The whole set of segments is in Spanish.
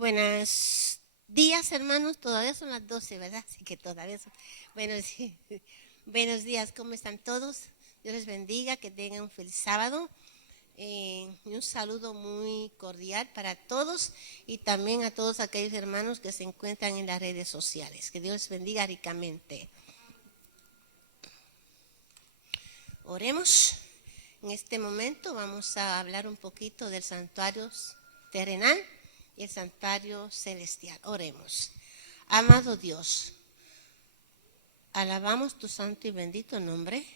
Buenos días, hermanos. Todavía son las 12, ¿verdad? Así que todavía son. Buenos, buenos días, ¿cómo están todos? Dios les bendiga, que tengan un feliz sábado. Y un saludo muy cordial para todos y también a todos aquellos hermanos que se encuentran en las redes sociales. Que Dios les bendiga ricamente. Oremos. En este momento vamos a hablar un poquito del santuario terrenal y el santuario celestial. Oremos. Amado Dios, alabamos tu santo y bendito nombre.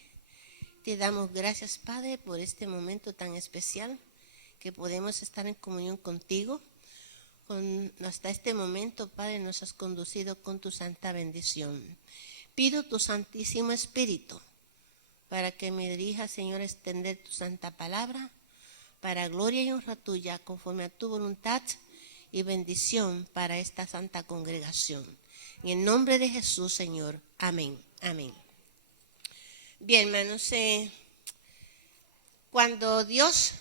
Te damos gracias, Padre, por este momento tan especial que podemos estar en comunión contigo. Hasta este momento, Padre, nos has conducido con tu santa bendición. Pido tu Santísimo Espíritu para que me dirija, Señor, a extender tu santa palabra para gloria y honra tuya, conforme a tu voluntad y bendición para esta santa congregación. En el nombre de Jesús, Señor. Amén. Amén. Bien, hermanos, cuando Dios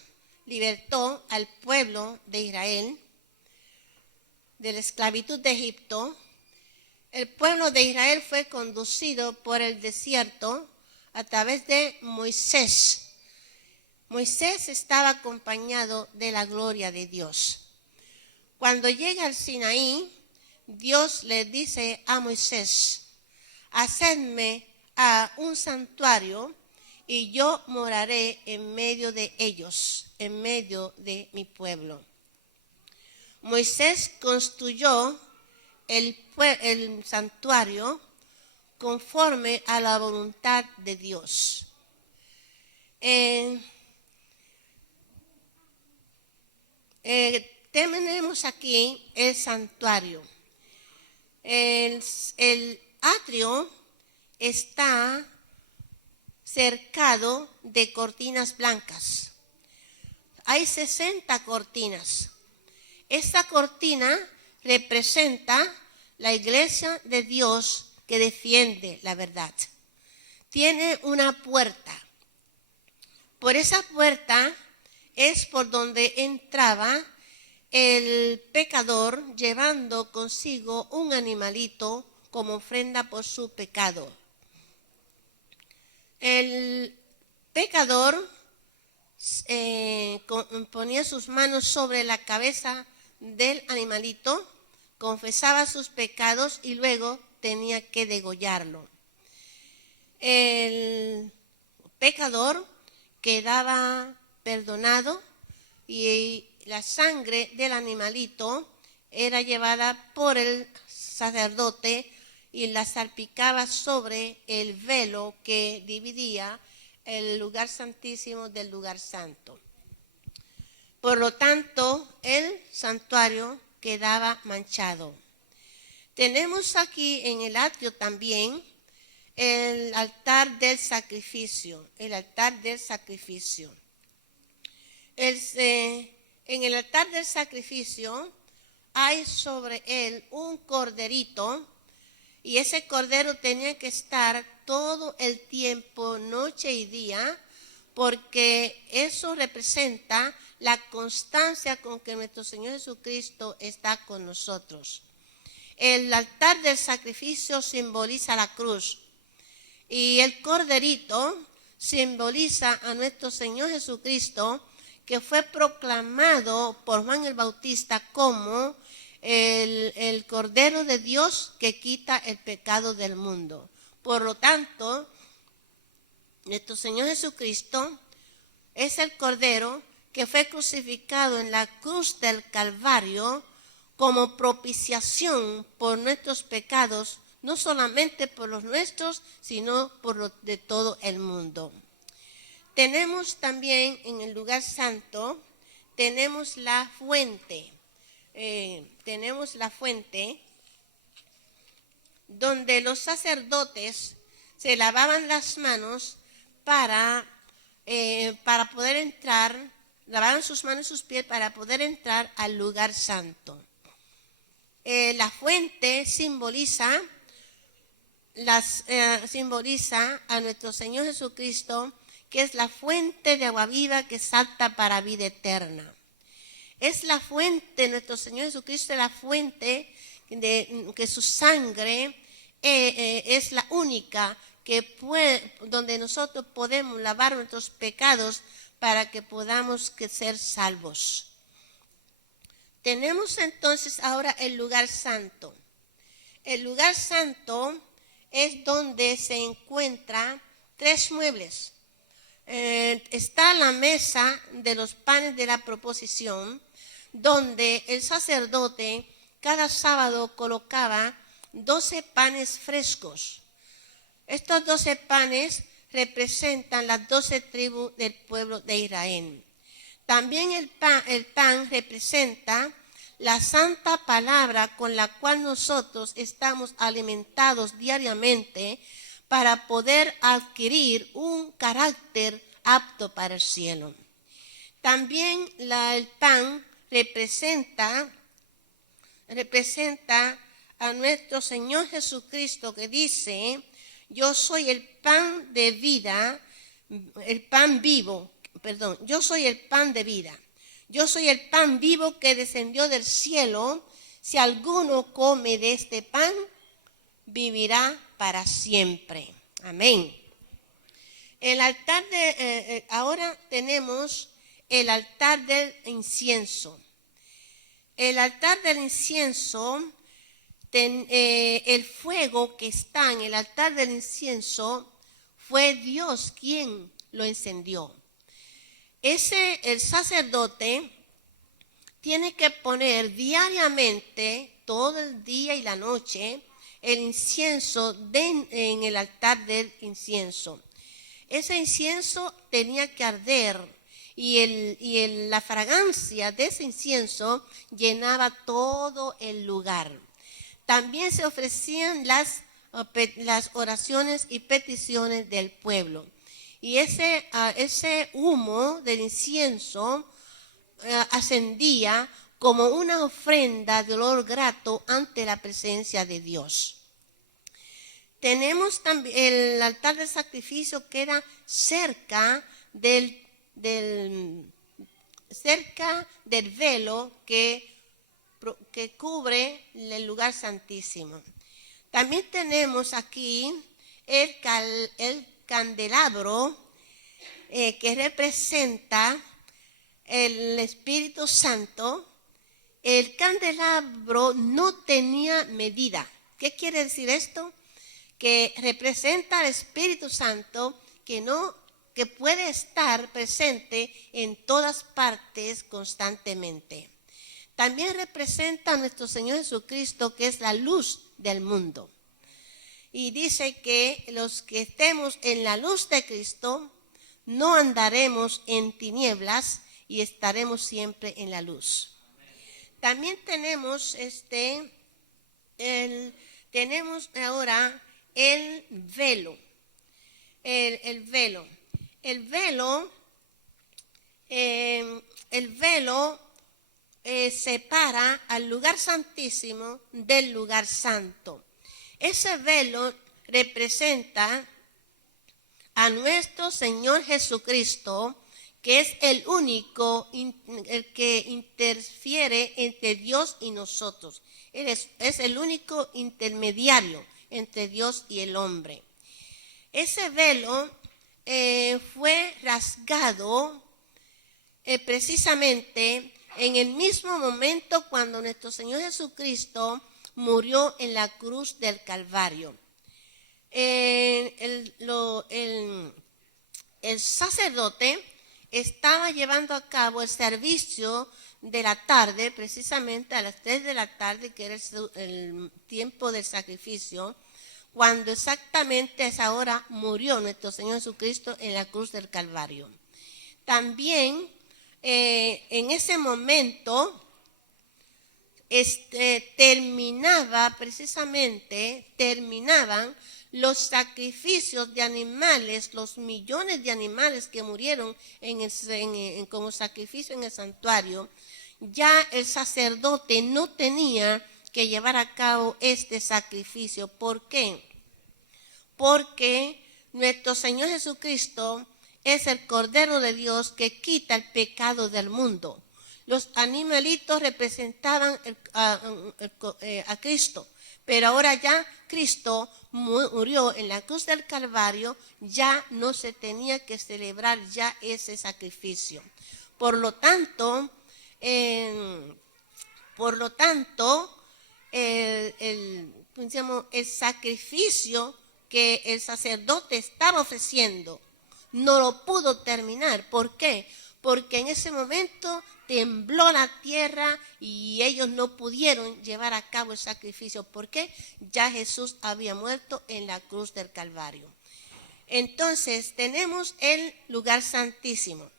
libertó al pueblo de Israel de la esclavitud de Egipto, el pueblo de Israel fue conducido por el desierto a través de Moisés. Moisés estaba acompañado de la gloria de Dios. Cuando llega al Sinaí, Dios le dice a Moisés: hacedme a un santuario y yo moraré en medio de ellos, en medio de mi pueblo. Moisés construyó el santuario conforme a la voluntad de Dios. Tenemos aquí el santuario. El atrio está cercado de cortinas blancas. Hay 60 cortinas. Esta cortina representa la iglesia de Dios que defiende la verdad. Tiene una puerta. Por esa puerta es por donde entraba el pecador llevando consigo un animalito como ofrenda por su pecado. El pecador ponía sus manos sobre la cabeza del animalito, confesaba sus pecados y luego tenía que degollarlo. El pecador quedaba perdonado y la sangre del animalito era llevada por el sacerdote y la salpicaba sobre el velo que dividía el lugar santísimo del lugar santo. Por lo tanto, el santuario quedaba manchado. Tenemos aquí en el atrio también el altar del sacrificio, el altar del sacrificio. En el altar del sacrificio hay sobre él un corderito y ese cordero tenía que estar todo el tiempo, noche y día, porque eso representa la constancia con que nuestro Señor Jesucristo está con nosotros. El altar del sacrificio simboliza la cruz y el corderito simboliza a nuestro Señor Jesucristo, que fue proclamado por Juan el Bautista como el Cordero de Dios que quita el pecado del mundo. Por lo tanto, nuestro Señor Jesucristo es el Cordero que fue crucificado en la cruz del Calvario como propiciación por nuestros pecados, no solamente por los nuestros, sino por los de todo el mundo. Tenemos también en el lugar santo, tenemos la fuente. Tenemos la fuente donde los sacerdotes se lavaban las manos para poder entrar, lavaban sus manos y sus pies para poder entrar al lugar santo. La fuente simboliza a nuestro Señor Jesucristo, que es la fuente de agua viva que salta para vida eterna. Es la fuente, nuestro Señor Jesucristo es la fuente de que su sangre es la única donde nosotros podemos lavar nuestros pecados para que podamos ser salvos. Tenemos entonces ahora el lugar santo. El lugar santo es donde se encuentran 3 muebles. Está la mesa de los panes de la proposición, donde el sacerdote cada sábado colocaba 12 panes frescos. Estos 12 panes representan las 12 tribus del pueblo de Israel. También el pan representa la santa palabra con la cual nosotros estamos alimentados diariamente para poder adquirir un carácter apto para el cielo. También el pan representa a nuestro Señor Jesucristo, que dice: yo soy el pan de vida, yo soy el pan de vida. Yo soy el pan vivo que descendió del cielo. Si alguno come de este pan, vivirá para siempre. Amén. El altar ahora tenemos el altar del incienso. El altar del incienso, el fuego que está en el altar del incienso, fue Dios quien lo encendió. El sacerdote tiene que poner diariamente, todo el día y la noche, el incienso en el altar del incienso. Ese incienso tenía que arder y la fragancia de ese incienso llenaba todo el lugar. También se ofrecían las oraciones y peticiones del pueblo. Y ese humo del incienso ascendía como una ofrenda de olor grato ante la presencia de Dios. Tenemos también el altar del sacrificio, que era cerca del velo que cubre el lugar santísimo. También tenemos aquí el candelabro que representa el Espíritu Santo. El candelabro no tenía medida. ¿Qué quiere decir esto? Que representa al Espíritu Santo que puede estar presente en todas partes constantemente. También representa a nuestro Señor Jesucristo, que es la luz del mundo. Y dice que los que estemos en la luz de Cristo no andaremos en tinieblas y estaremos siempre en la luz. También tenemos ahora el velo. El velo separa al lugar santísimo del lugar santo. Ese velo representa a nuestro Señor Jesucristo, que es el único, el que interfiere entre Dios y nosotros. Él es el único intermediario entre Dios y el hombre. Ese velo fue rasgado precisamente en el mismo momento cuando nuestro Señor Jesucristo murió en la cruz del Calvario. El sacerdote estaba llevando a cabo el servicio de la tarde, precisamente a las 3 de la tarde, que era el tiempo del sacrificio, cuando exactamente a esa hora murió nuestro Señor Jesucristo en la cruz del Calvario. También en ese momento terminaban los sacrificios de animales, los millones de animales que murieron como sacrificio en el santuario. Ya el sacerdote no tenía que llevar a cabo este sacrificio. ¿Por qué? Porque nuestro Señor Jesucristo es el Cordero de Dios que quita el pecado del mundo. Los animalitos representaban a Cristo, pero ahora ya Cristo murió en la cruz del Calvario, ya no se tenía que celebrar ya ese sacrificio. Por lo tanto, el sacrificio que el sacerdote estaba ofreciendo no lo pudo terminar. ¿Por qué? Porque en ese momento tembló la tierra y ellos no pudieron llevar a cabo el sacrificio. ¿Por qué? Ya Jesús había muerto en la cruz del Calvario. Entonces tenemos el lugar santísimo.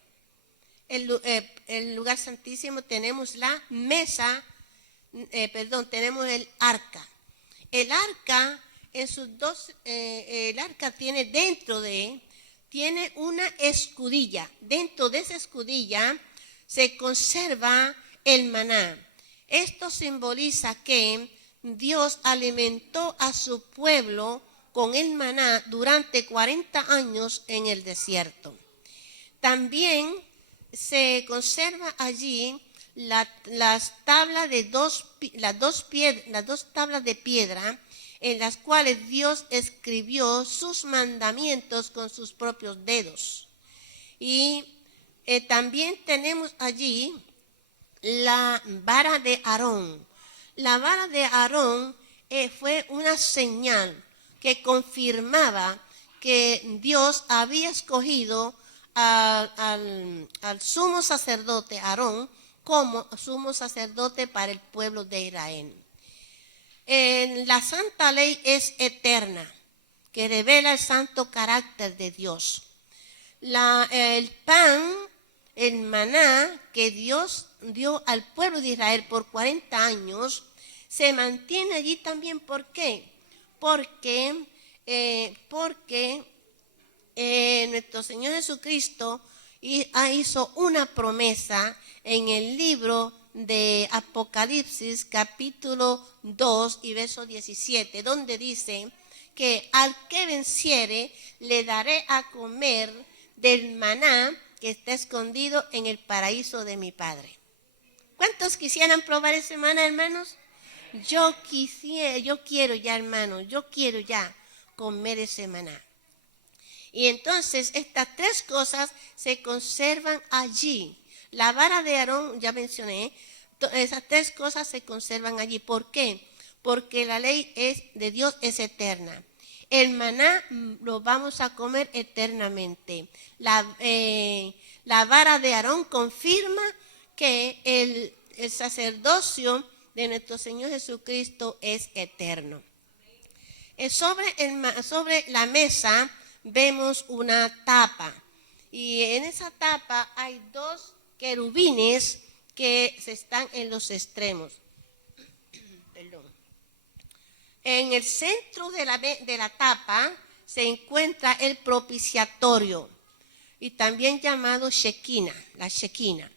El lugar santísimo, tenemos la mesa, tenemos el arca. El arca en sus dos, el arca tiene tiene una escudilla. Dentro de esa escudilla se conserva el maná. Esto simboliza que Dios alimentó a su pueblo con el maná durante 40 años en el desierto. También se conserva allí las tablas de las dos tablas de piedra en las cuales Dios escribió sus mandamientos con sus propios dedos. Y también tenemos allí la vara de Aarón. La vara de Aarón fue una señal que confirmaba que Dios había escogido al sumo sacerdote Aarón como sumo sacerdote para el pueblo de Israel. La santa ley es eterna, que revela el santo carácter de Dios. El pan, el maná que Dios dio al pueblo de Israel por 40 años, se mantiene allí también. ¿Por qué? Porque nuestro Señor Jesucristo hizo una promesa en el libro de Apocalipsis, capítulo 2 y verso 17, donde dice que al que venciere le daré a comer del maná que está escondido en el paraíso de mi Padre. ¿Cuántos quisieran probar ese maná, hermanos? Yo quiero ya, hermanos, yo quiero ya comer ese maná. Y entonces estas tres cosas se conservan allí. La vara de Aarón, ya mencioné, esas tres cosas se conservan allí. ¿Por qué? Porque la ley de Dios es eterna. El maná lo vamos a comer eternamente. La vara de Aarón confirma que el sacerdocio de nuestro Señor Jesucristo es eterno. Sobre la mesa vemos una tapa, y en esa tapa hay dos querubines que están en los extremos. Perdón. En el centro de la tapa se encuentra el propiciatorio, y también llamado Shekinah, la Shekinah.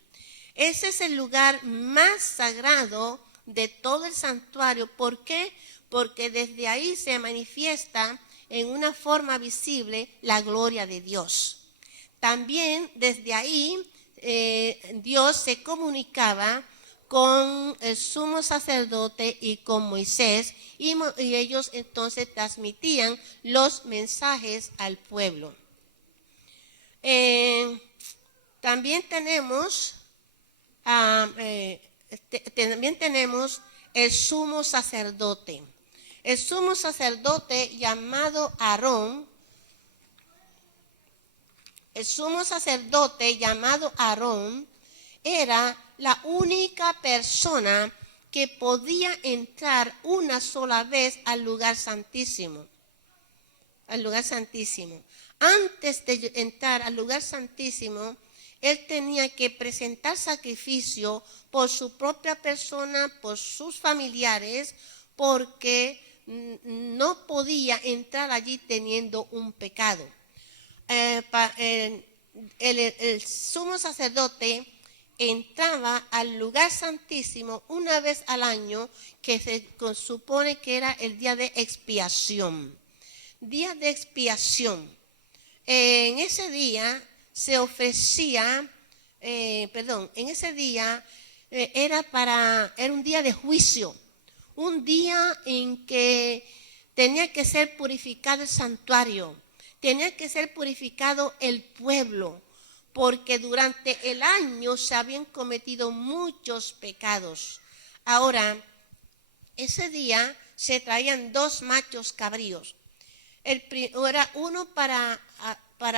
Ese es el lugar más sagrado de todo el santuario. ¿Por qué? Porque desde ahí se manifiesta en una forma visible la gloria de Dios. También desde ahí Dios se comunicaba con el sumo sacerdote y con Moisés, y ellos entonces transmitían los mensajes al pueblo. También tenemos el sumo sacerdote. El sumo sacerdote llamado Aarón, era la única persona que podía entrar una sola vez al lugar santísimo. Antes de entrar al lugar santísimo, él tenía que presentar sacrificio por su propia persona, por sus familiares, porque no podía entrar allí teniendo un pecado. El sumo sacerdote entraba al lugar santísimo una vez al año, que se supone que era el día de expiación. Día de expiación. En ese día se ofrecía en ese día era un día de juicio, un día en que tenía que ser purificado el santuario, tenía que ser purificado el pueblo, porque durante el año se habían cometido muchos pecados. Ahora, ese día se traían 2 machos cabríos. Era uno para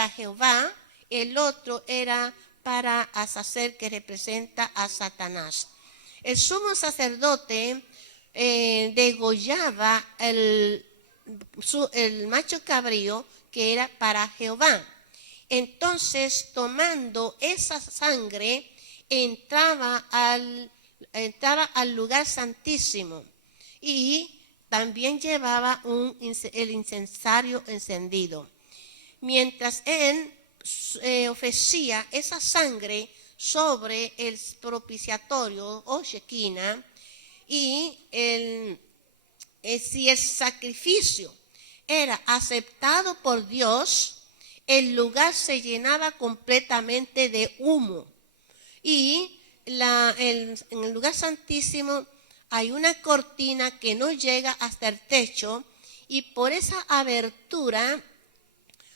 Jehová, el otro era para Azazel, que representa a Satanás. El sumo sacerdote degollaba el macho cabrío que era para Jehová. Entonces, tomando esa sangre, entraba al lugar santísimo y también llevaba el incensario encendido. Mientras él ofrecía esa sangre sobre el propiciatorio o Shekinah, y si el sacrificio era aceptado por Dios, el lugar se llenaba completamente de humo. Y en el lugar santísimo hay una cortina que no llega hasta el techo, y por esa abertura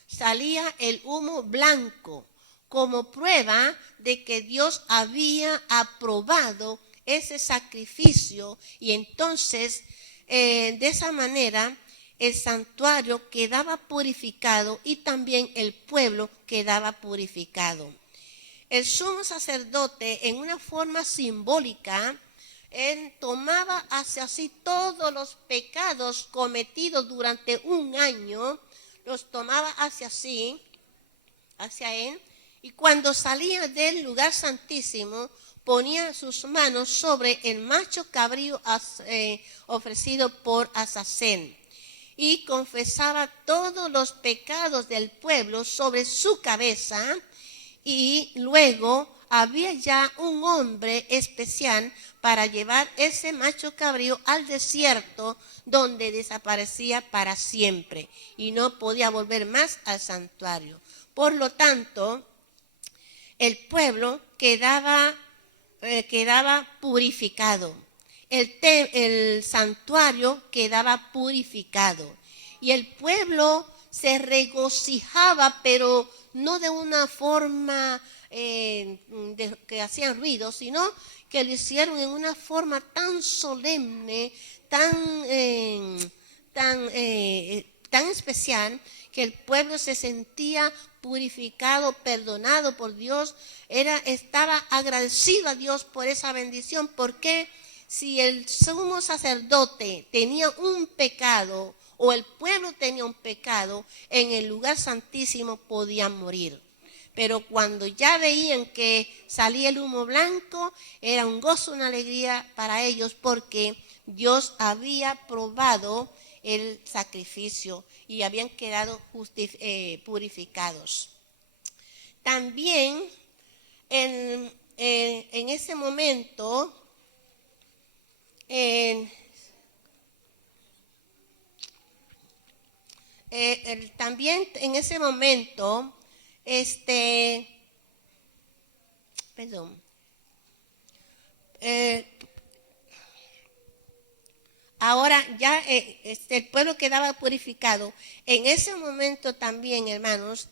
salía el humo blanco, como prueba de que Dios había aprobado ese sacrificio, y entonces de esa manera el santuario quedaba purificado y también el pueblo quedaba purificado. El sumo sacerdote, en una forma simbólica, él tomaba hacia sí todos los pecados cometidos durante un año, los tomaba hacia sí, hacia él, y cuando salía del lugar santísimo, ponía sus manos sobre el macho cabrío ofrecido por Azazel, y confesaba todos los pecados del pueblo sobre su cabeza. Y luego había ya un hombre especial para llevar ese macho cabrío al desierto, donde desaparecía para siempre y no podía volver más al santuario. Por lo tanto, el pueblo quedaba purificado. El santuario quedaba purificado. Y el pueblo se regocijaba, pero no de una forma que hacían ruido, sino que lo hicieron en una forma tan solemne, tan especial, que el pueblo se sentía purificado, perdonado por Dios, estaba agradecido a Dios por esa bendición, porque si el sumo sacerdote tenía un pecado o el pueblo tenía un pecado, en el lugar santísimo podían morir. Pero cuando ya veían que salía el humo blanco, era un gozo, una alegría para ellos, porque Dios había probado el sacrificio y habían quedado purificados. También en ese momento, también en ese momento, ahora ya el pueblo quedaba purificado. En ese momento también, hermanos,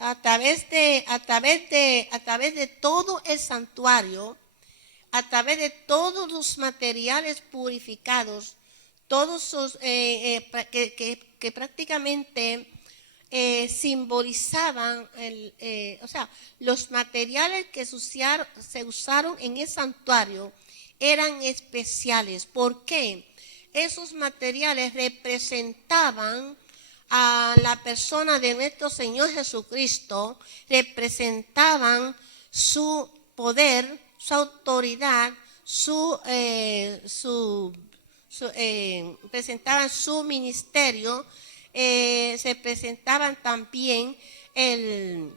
a través de todo el santuario, a través de todos los materiales purificados, todos esos que prácticamente simbolizaban, los materiales que se usaron en el santuario eran especiales. ¿Por qué? Esos materiales representaban a la persona de nuestro Señor Jesucristo, representaban su poder, su autoridad, presentaban su ministerio, se presentaban también el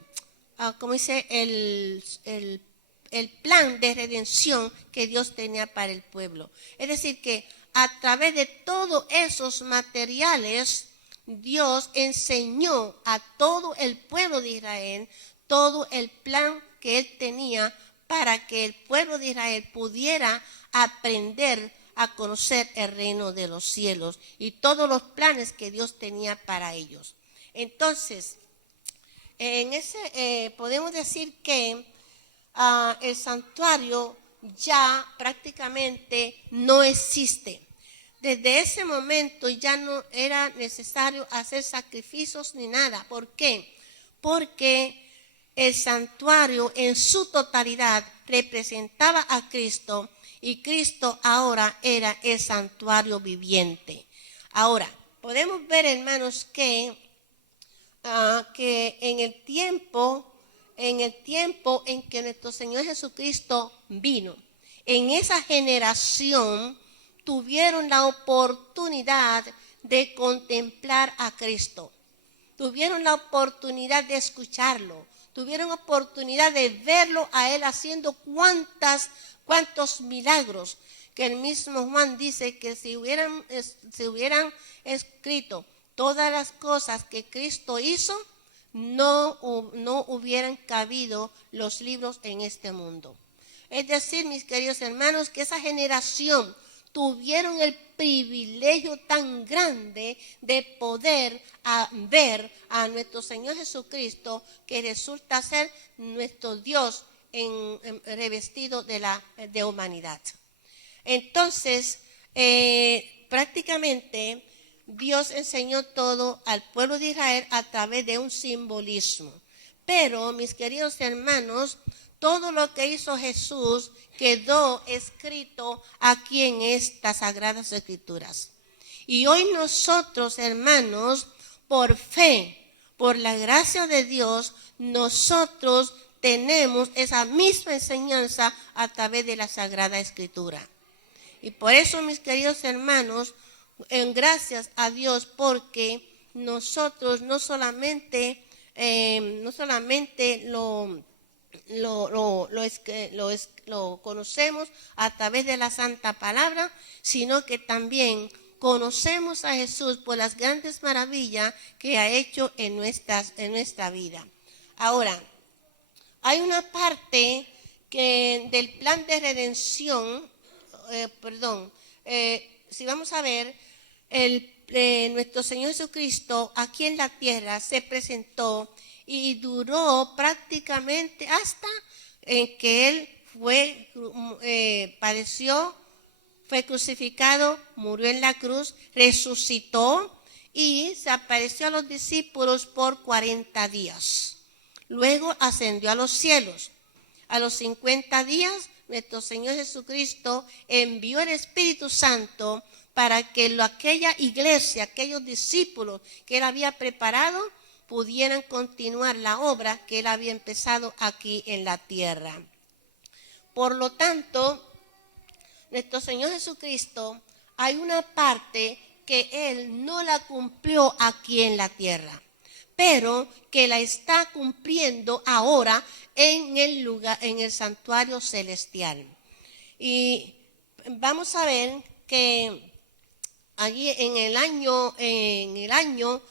plan de redención que Dios tenía para el pueblo. Es decir, que a través de todos esos materiales, Dios enseñó a todo el pueblo de Israel todo el plan que Él tenía para que el pueblo de Israel pudiera aprender a conocer el reino de los cielos y todos los planes que Dios tenía para ellos. Entonces, podemos decir que el santuario ya prácticamente no existe. Desde ese momento ya no era necesario hacer sacrificios ni nada. ¿Por qué? Porque el santuario en su totalidad representaba a Cristo y Cristo ahora era el santuario viviente. Ahora, podemos ver, hermanos, que en el tiempo en que nuestro Señor Jesucristo vino, en esa generación tuvieron la oportunidad de contemplar a Cristo, tuvieron la oportunidad de escucharlo, tuvieron oportunidad de verlo a Él haciendo cuantos milagros, que el mismo Juan dice que si hubieran escrito todas las cosas que Cristo hizo, no hubieran cabido los libros en este mundo. Es decir, mis queridos hermanos, que esa generación tuvieron el privilegio tan grande de poder ver a nuestro Señor Jesucristo, que resulta ser nuestro Dios revestido de humanidad. Entonces, prácticamente Dios enseñó todo al pueblo de Israel a través de un simbolismo. Pero, mis queridos hermanos, todo lo que hizo Jesús quedó escrito aquí en estas Sagradas Escrituras. Y hoy nosotros, hermanos, por fe, por la gracia de Dios, nosotros tenemos esa misma enseñanza a través de la Sagrada Escritura. Y por eso, mis queridos hermanos, en gracias a Dios, porque nosotros no solamente lo conocemos a través de la Santa Palabra, sino que también conocemos a Jesús por las grandes maravillas que ha hecho en nuestra vida. Ahora, hay una parte del plan de redención, si vamos a ver, nuestro Señor Jesucristo aquí en la tierra se presentó y duró prácticamente hasta que Él padeció, fue crucificado, murió en la cruz, resucitó y se apareció a los discípulos por 40 días. Luego ascendió a los cielos. A los 50 días, nuestro Señor Jesucristo envió el Espíritu Santo para que aquella iglesia, aquellos discípulos que Él había preparado, pudieran continuar la obra que Él había empezado aquí en la tierra. Por lo tanto, nuestro Señor Jesucristo, hay una parte que Él no la cumplió aquí en la tierra, pero que la está cumpliendo ahora en el santuario celestial. Y vamos a ver que allí en el año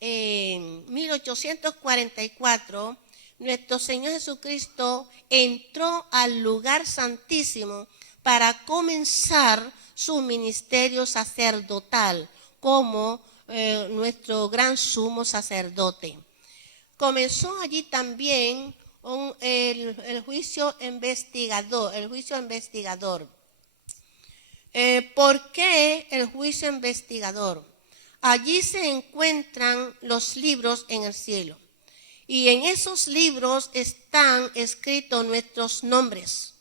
1844, nuestro Señor Jesucristo entró al lugar santísimo para comenzar su ministerio sacerdotal como nuestro gran sumo sacerdote. Comenzó allí también el juicio investigador. ¿Por qué el juicio investigador? Allí se encuentran los libros en el cielo. Y en esos libros están escritos nuestros nombres.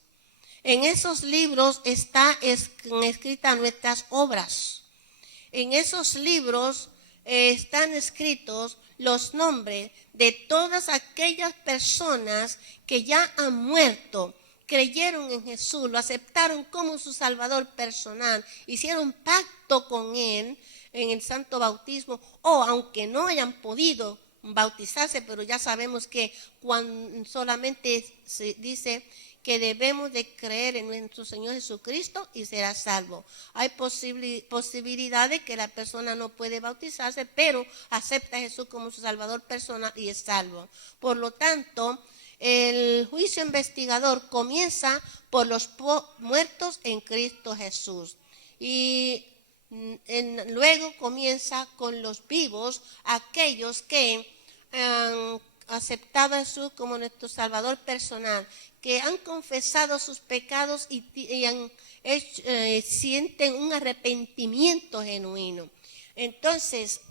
En esos libros están escritas nuestras obras. En esos libros están escritos los nombres de todas aquellas personas que ya han muerto, creyeron en Jesús, lo aceptaron como su Salvador personal, hicieron pacto con Él en el santo bautismo, o aunque no hayan podido bautizarse, pero ya sabemos que cuando solamente se dice que debemos de creer en nuestro Señor Jesucristo y será salvo. Hay posibilidad de que la persona no puede bautizarse, pero acepta a Jesús como su Salvador personal y es salvo. Por lo tanto, el juicio investigador comienza por los muertos en Cristo Jesús. Y luego comienza con los vivos, aquellos que han aceptado a Jesús como nuestro Salvador personal, que han confesado sus pecados y sienten un arrepentimiento genuino. Entonces,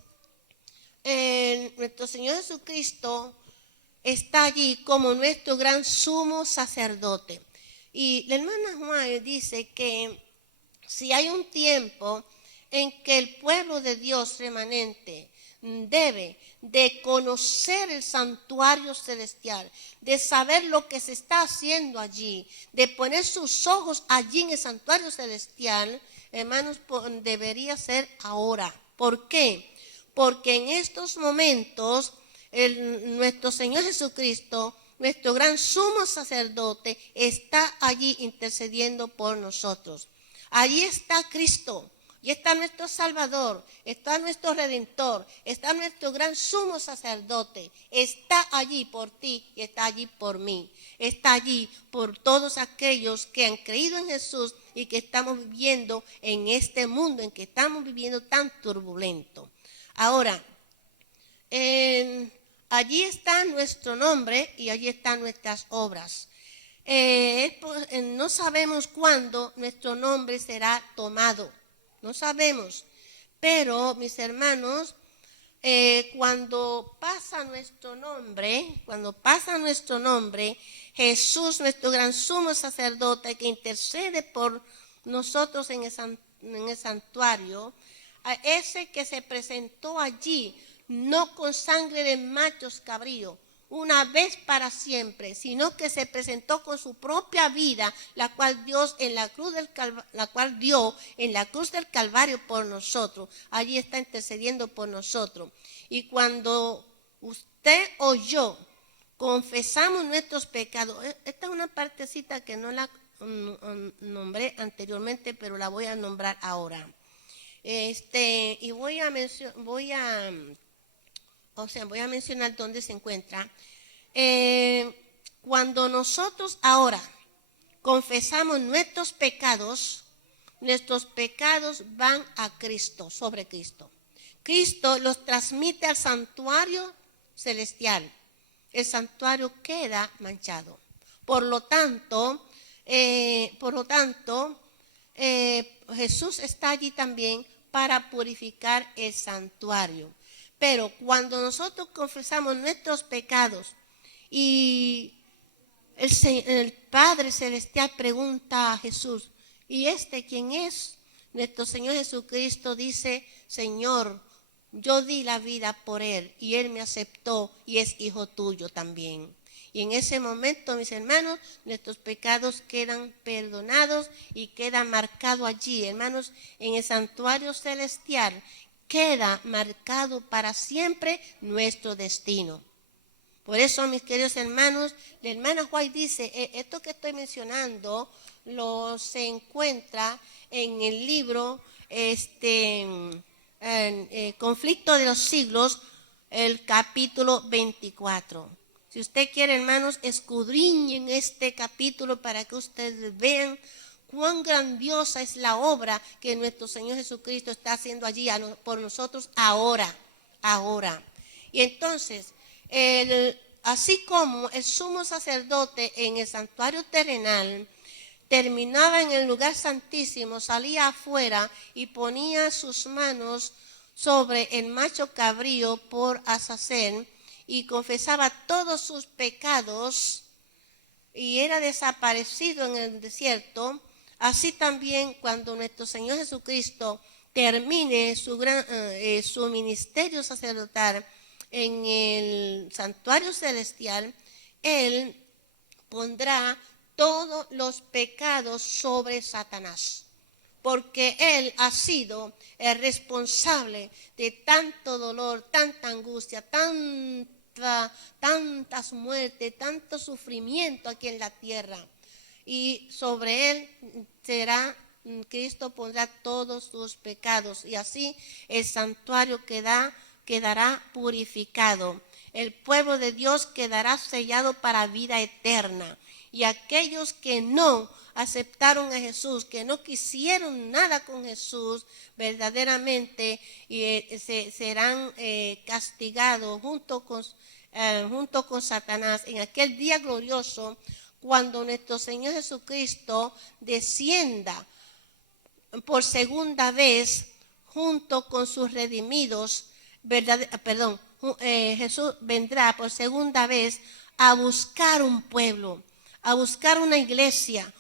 nuestro Señor Jesucristo está allí como nuestro gran sumo sacerdote. Y la hermana Juan dice que si hay un tiempo en que el pueblo de Dios remanente debe de conocer el santuario celestial, de saber lo que se está haciendo allí, de poner sus ojos allí en el santuario celestial, hermanos, debería ser ahora. ¿Por qué? Porque en estos momentos nuestro Señor Jesucristo, nuestro gran sumo sacerdote, está allí intercediendo por nosotros. Allí está Cristo, y está nuestro Salvador, está nuestro Redentor, está nuestro gran sumo sacerdote, está allí por ti y está allí por mí, está allí por todos aquellos que han creído en Jesús y que estamos viviendo en este mundo en que estamos viviendo tan turbulento. Ahora, allí está nuestro nombre y allí están nuestras obras. No sabemos cuándo nuestro nombre será tomado, no sabemos, pero mis hermanos, cuando pasa nuestro nombre, Jesús, nuestro gran sumo sacerdote que intercede por nosotros en el santuario, a ese que se presentó allí, no con sangre de machos cabríos, una vez para siempre, sino que se presentó con su propia vida, la cual dio en la cruz del Calvario por nosotros. Allí está intercediendo por nosotros. Y cuando usted o yo confesamos nuestros pecados, esta es una partecita que no la nombré anteriormente, pero la voy a nombrar ahora. Y voy a mencionar dónde se encuentra. Cuando nosotros ahora confesamos nuestros pecados van a Cristo, sobre Cristo. Cristo los transmite al santuario celestial. El santuario queda manchado. Por lo tanto, Jesús está allí también para purificar el santuario. Pero cuando nosotros confesamos nuestros pecados y el Padre Celestial pregunta a Jesús, ¿y quién es? Nuestro Señor Jesucristo dice, Señor, yo di la vida por él y él me aceptó y es hijo tuyo también. Y en ese momento, mis hermanos, nuestros pecados quedan perdonados y quedan marcados allí, hermanos, en el santuario celestial. Queda marcado para siempre nuestro destino. Por eso, mis queridos hermanos, la hermana White dice, esto que estoy mencionando se encuentra en el libro Conflicto de los Siglos, el capítulo 24. Si usted quiere, hermanos, escudriñen este capítulo para que ustedes vean cuán grandiosa es la obra que nuestro Señor Jesucristo está haciendo allí por nosotros ahora. Y entonces, así como el sumo sacerdote en el santuario terrenal terminaba en el lugar santísimo, salía afuera y ponía sus manos sobre el macho cabrío por Azazel y confesaba todos sus pecados y era desaparecido en el desierto. Así también cuando nuestro Señor Jesucristo termine su ministerio sacerdotal en el santuario celestial, Él pondrá todos los pecados sobre Satanás, porque Él ha sido el responsable de tanto dolor, tanta angustia, tantas muertes, tanto sufrimiento aquí en la tierra. y sobre él Cristo pondrá todos sus pecados y así el santuario quedará purificado. El pueblo de Dios quedará sellado para vida eterna. Y aquellos que no aceptaron a Jesús, que no quisieron nada con Jesús, verdaderamente serán castigados junto con Satanás en aquel día glorioso, cuando nuestro Señor Jesucristo descienda por segunda vez junto con sus redimidos, Jesús vendrá por segunda vez a buscar un pueblo, a buscar una iglesia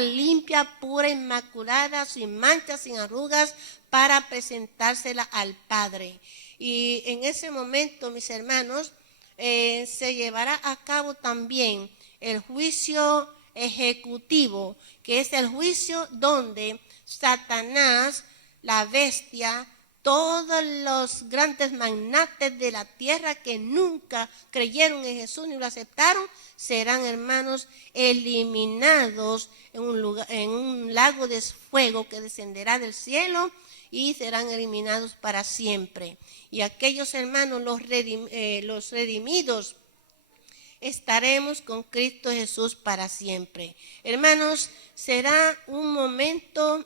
limpia, pura, inmaculada, sin manchas, sin arrugas, para presentársela al Padre. Y en ese momento, mis hermanos, se llevará a cabo también el juicio ejecutivo, que es el juicio donde Satanás, la bestia, todos los grandes magnates de la tierra que nunca creyeron en Jesús ni lo aceptaron, serán, hermanos, eliminados en un lago de fuego que descenderá del cielo y serán eliminados para siempre. Y aquellos hermanos, los redimidos, estaremos con Cristo Jesús para siempre. Hermanos, será un momento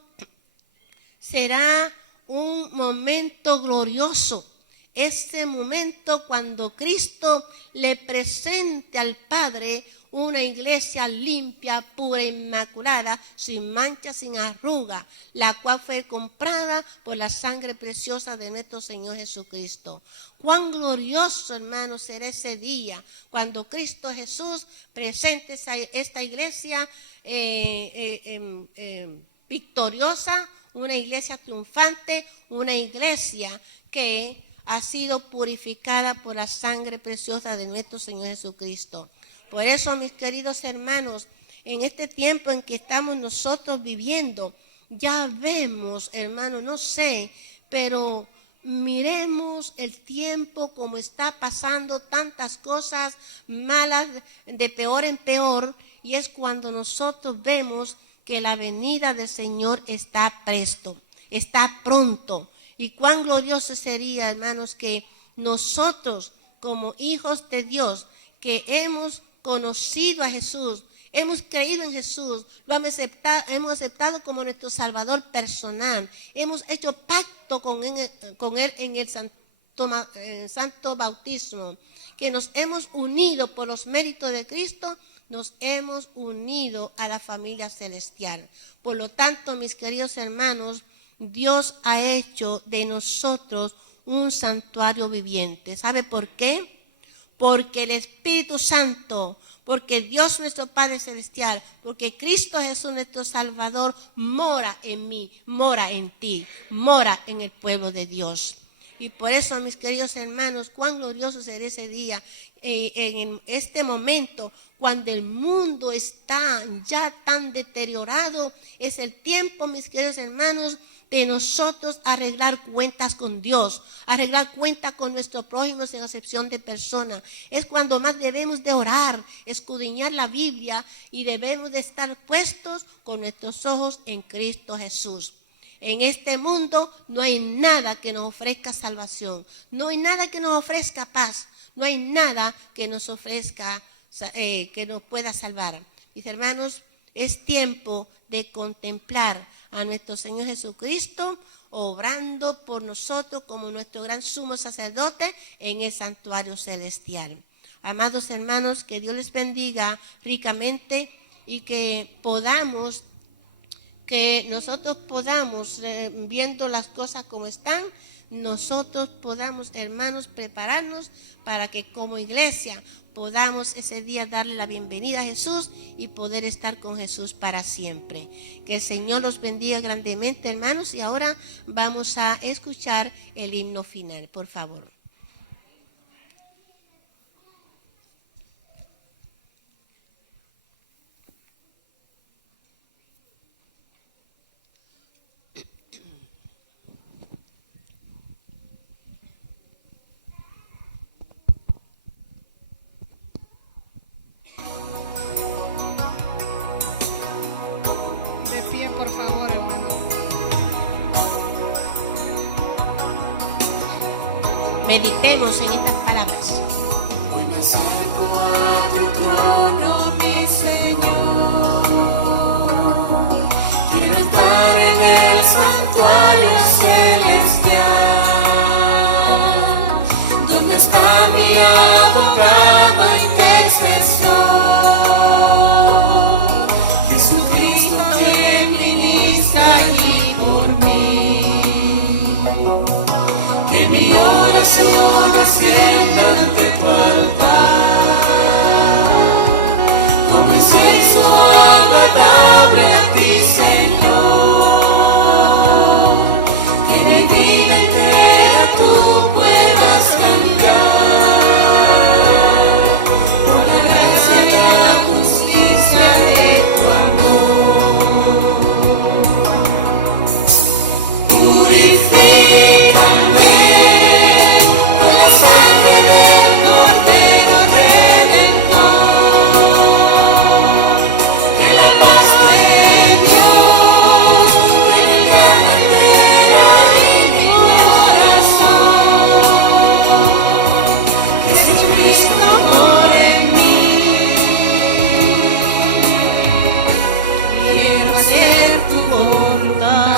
glorioso. Ese momento cuando Cristo le presente al Padre una iglesia limpia, pura, inmaculada, sin mancha, sin arruga, la cual fue comprada por la sangre preciosa de nuestro Señor Jesucristo. Cuán glorioso, hermanos, será ese día cuando Cristo Jesús presente esta iglesia victoriosa, una iglesia triunfante, una iglesia que ha sido purificada por la sangre preciosa de nuestro Señor Jesucristo. Por eso, mis queridos hermanos, en este tiempo en que estamos nosotros viviendo, ya vemos, hermanos, no sé, pero miremos el tiempo como está pasando, tantas cosas malas de peor en peor, y es cuando nosotros vemos que la venida del Señor está presto, está pronto. Y cuán glorioso sería, hermanos, que nosotros como hijos de Dios, que hemos conocido a Jesús, hemos creído en Jesús, lo hemos aceptado como nuestro Salvador personal, hemos hecho pacto con Él en el santo bautismo, que nos hemos unido por los méritos de Cristo, nos hemos unido a la familia celestial. Por lo tanto, mis queridos hermanos, Dios ha hecho de nosotros un santuario viviente. ¿Sabe por qué? Porque el Espíritu Santo, porque Dios nuestro Padre Celestial, porque Cristo Jesús nuestro Salvador mora en mí, mora en ti, mora en el pueblo de Dios. Y por eso, mis queridos hermanos, cuán glorioso será ese día, en este momento, cuando el mundo está ya tan deteriorado. Es el tiempo, mis queridos hermanos, de nosotros arreglar cuentas con Dios, arreglar cuentas con nuestro prójimo sin acepción de persona. Es cuando más debemos de orar, escudriñar la Biblia, y debemos de estar puestos con nuestros ojos en Cristo Jesús. En este mundo no hay nada que nos ofrezca salvación, no hay nada que nos ofrezca paz, no hay nada que nos ofrezca, que nos pueda salvar. Mis hermanos, es tiempo de contemplar a nuestro Señor Jesucristo obrando por nosotros como nuestro gran sumo sacerdote en el santuario celestial. Amados hermanos, que Dios les bendiga ricamente y que nosotros podamos, viendo las cosas como están, nosotros podamos, hermanos, prepararnos para que como iglesia podamos ese día darle la bienvenida a Jesús y poder estar con Jesús para siempre. Que el Señor los bendiga grandemente, hermanos, y ahora vamos a escuchar el himno final, por favor. Meditemos en estas palabras. Hoy me acerco a tu trono, mi Señor. Quiero entrar en el santuario celestial, donde está mi abogado intercesor, Jesucristo que ministra allí por mí. Que mi oración ascienda ante tu altar, como incienso agradable a ti, Señor. Que mi vida entera tú puedas cambiar, por la gracia y la justicia de tu amor. Purifícame con la sangre del Cordero Redentor. Que la paz de Dios llene mi alma entera y mi corazón. Que Jesucristo more en mí. Quiero hacer tu voluntad.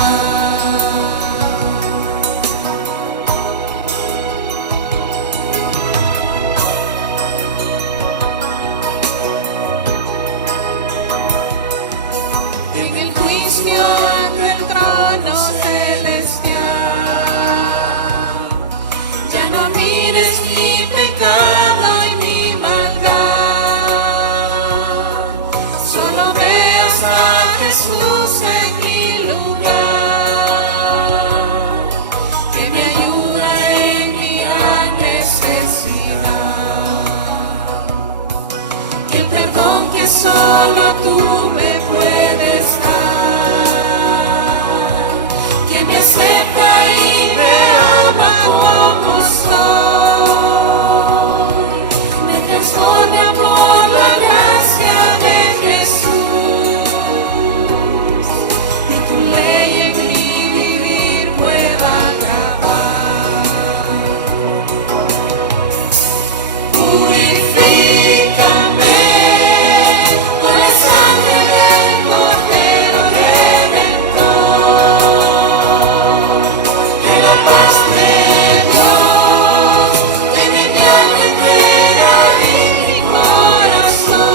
En el juicio ante el trono celestial, ya no mires mi pecado y mi maldad, solo veas a Jesús en mi lugar, que me ayuda en mi gran necesidad. Que el perdón que solo tú me puedes dar, que me acepta y me ama como soy, me transforma por la gracia de Jesús, y tu ley en mi vivir pueda grabar. Purifícame con la sangre del Cordero Redentor. Que la paz de Dios llene mi alma entera y mi corazón.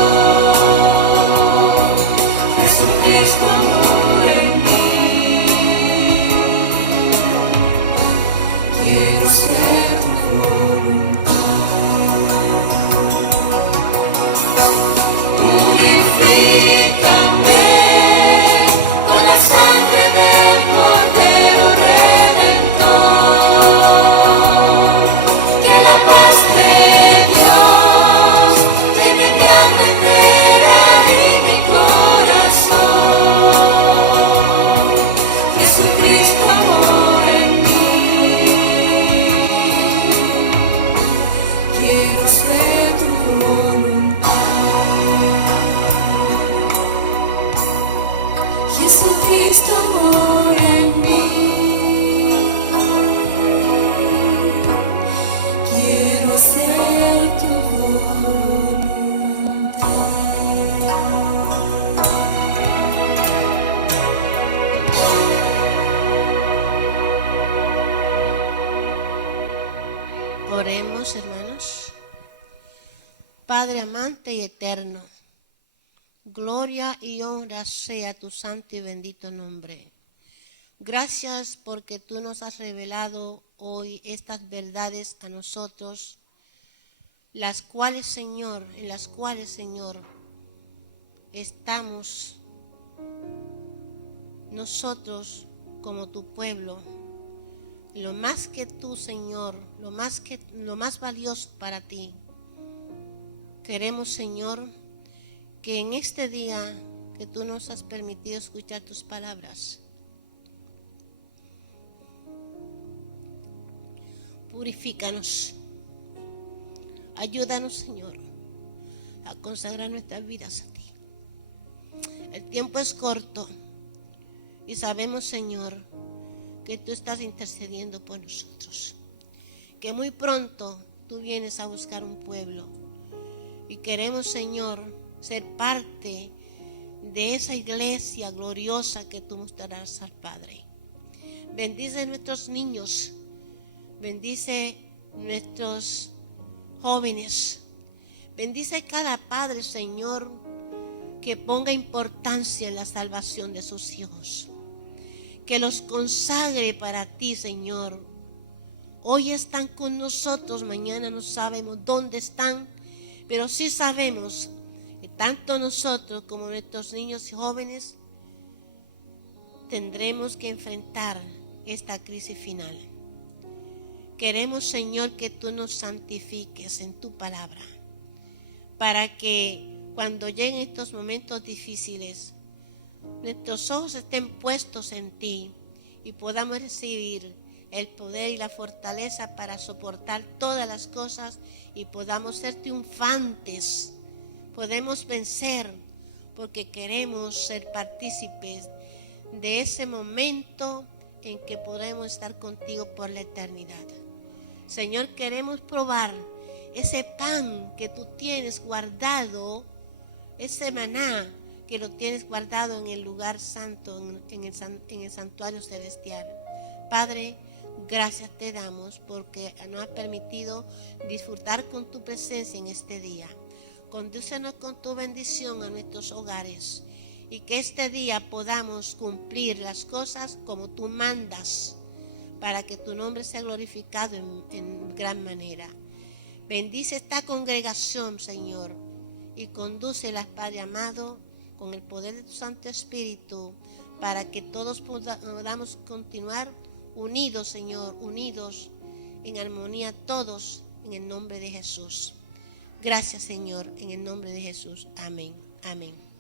Jesucristo more en mí. Quiero ser tu Purifícame con la sangre del Cordero Redentor. Que la paz de Dios llene mi alma entera y mi corazón. Jesucristo more en mí. Quiero ser tu Jesucristo mora en mí. Quiero ser tu voluntad. Oremos, hermanos. Padre amante y eterno, gloria y honra sea tu santo y bendito nombre. Gracias porque tú nos has revelado hoy estas verdades a nosotros, en las cuales, Señor, estamos nosotros como tu pueblo. Lo más que tú, Señor, lo más valioso para ti. Queremos, Señor, que en este día que tú nos has permitido escuchar tus palabras, purifícanos, ayúdanos, Señor, a consagrar nuestras vidas a ti. El tiempo es corto y sabemos, Señor, que tú estás intercediendo por nosotros. porque muy pronto tú vienes a buscar un pueblo. Y queremos, Señor, ser parte de esa iglesia gloriosa que tú mostrarás al Padre. Bendice a nuestros niños, bendice nuestros jóvenes, bendice a cada padre, Señor, que ponga importancia en la salvación de sus hijos, que los consagre para ti, Señor. Hoy están con nosotros, mañana no sabemos dónde están, pero sí sabemos que tanto nosotros como nuestros niños y jóvenes tendremos que enfrentar esta crisis final. Queremos, Señor, que tú nos santifiques en tu palabra, para que cuando lleguen estos momentos difíciles, nuestros ojos estén puestos en ti y podamos recibir el poder y la fortaleza para soportar todas las cosas y podamos ser triunfantes. Podemos vencer porque queremos ser partícipes de ese momento en que podemos estar contigo por la eternidad. Señor, queremos probar ese pan que tú tienes guardado, ese maná que lo tienes guardado en el lugar santo, en el santuario celestial. Padre, gracias te damos porque nos has permitido disfrutar con tu presencia en este día. Condúcenos con tu bendición a nuestros hogares y que este día podamos cumplir las cosas como tú mandas para que tu nombre sea glorificado en gran manera. Bendice esta congregación, Señor, y condúcelas, Padre amado, con el poder de tu Santo Espíritu, para que todos podamos continuar unidos, Señor, unidos en armonía todos, en el nombre de Jesús. Gracias, Señor, en el nombre de Jesús. Amén. Amén.